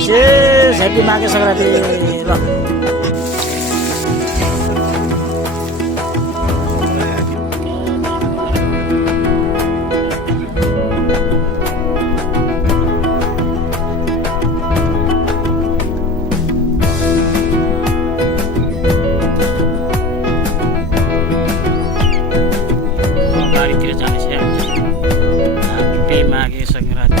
विशेष ह्याप्पी माघे सङ्क्रान्ति ल बारीतिर जाने छ ह्याप्पी माघे सङ्क्रान्ति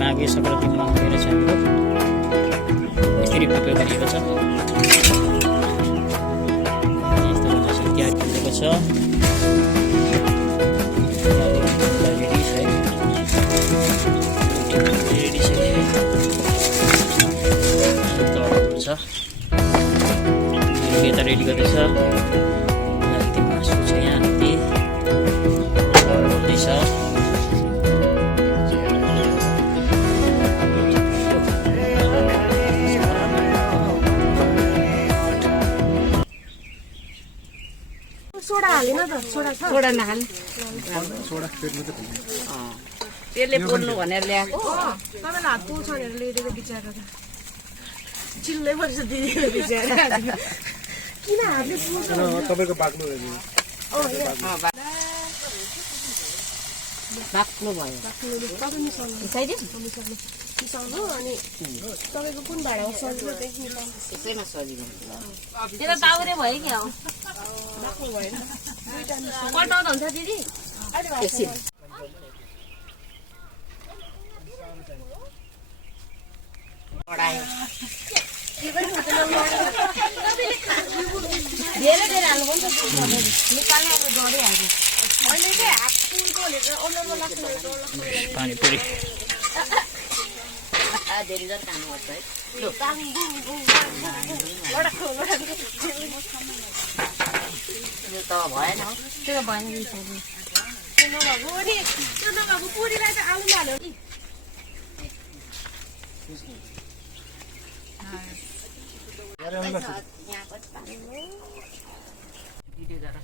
माघे सङ्क्रान्ति मनाउने रहेछ हाम्रो यसरी प्रिपेयर गरिएको छ यस्तो तयारी गरिएको छ यता रेडी गर्दैछ मासु छ यहाँ अलिकति हुँदैछ सोडा हालेन त सोडा छ सोडा नहाल्ने सोडा पेट्नु त त्यसले पोल्नु भनेर ल्याएको तपाईलाई हात पोल्छ भनेर ल्याइदिएको बिचारा त चिल्लै पर्छ दिदीको बिचारा किन हातले पोल्छ तपाईको बाक्लो बाक्लो भयो तपाईँ मिसाउनु अनि तपाईँको कुन भाँडामा सजिलो त्यसैमा सजिलो त्यो त दाउरे भयो क्या हो बाक्लो भएन पल्टाउँदा हुन्छ दिदी एकछिन धेरै धेरै हाल्नु निकाल्ने अब डरिहाल्यो अहिले चाहिँ हात फुलको ओर्लरमा लाग्छ पानीपुरी डेन्जर काम गर्छ है त भएन त्यो त भएन नभएको पुरीलाई त आलु हाल्यो नि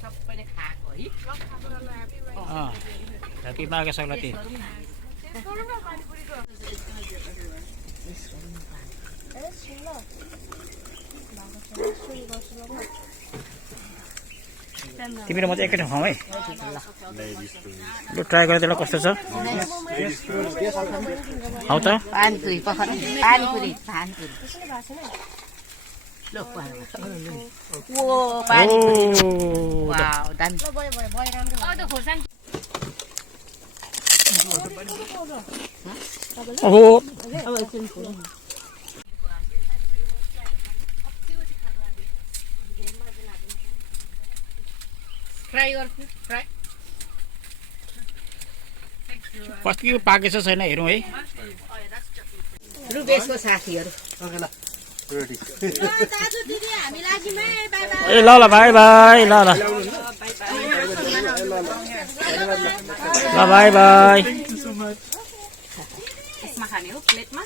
सबैले खाएको है ह्याप्पी माघे सङ्क्रान्ति तिमीले म चाहिँ एकैठाउँ खाउँ है लु ट्राई गरेर त्यसलाई कस्तो छ हौ त पानीपुरी पानीपुरी कति पाकेछ छैन हेरौँ है रुबेसको साथीहरू ए ल ल बाई बाई ल ल ल बाई बाई यसमा खाने हो प्लेटमा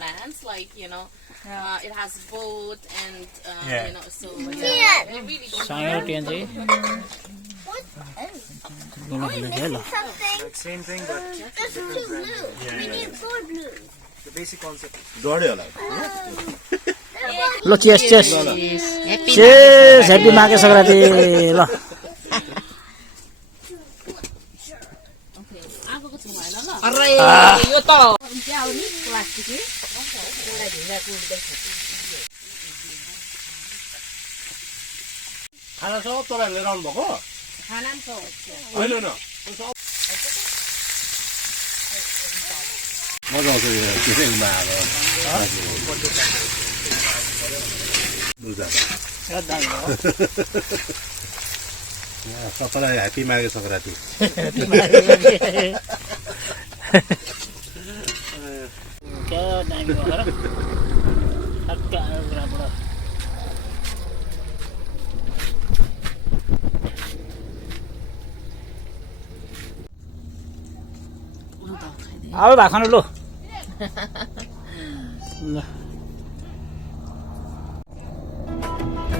lands like it has boat and you know so yeah they really don't same thing but That's too blue. We need four blue. the basic concept ल chess chess chess happy Maghe Sankranti ल अरे यो त क्या हो नि प्लास्टिक खाना सब तपाईँहरूले लिएर आउनुभएको खाना पनि छ होइन न मजा आउँछ यो त्यसैमा अब बुझ्दा सबैलाई ह्याप्पी माघे सङ्क्रान्ति क्या दामी भयो र ठक्क ग्रामबाट अब भात खानु लो ल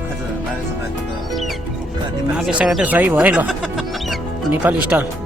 आज माघे सङ्क्रान्ति त माघे सङ्क्रान्ति सही भयो ल नेपाली स्टाइल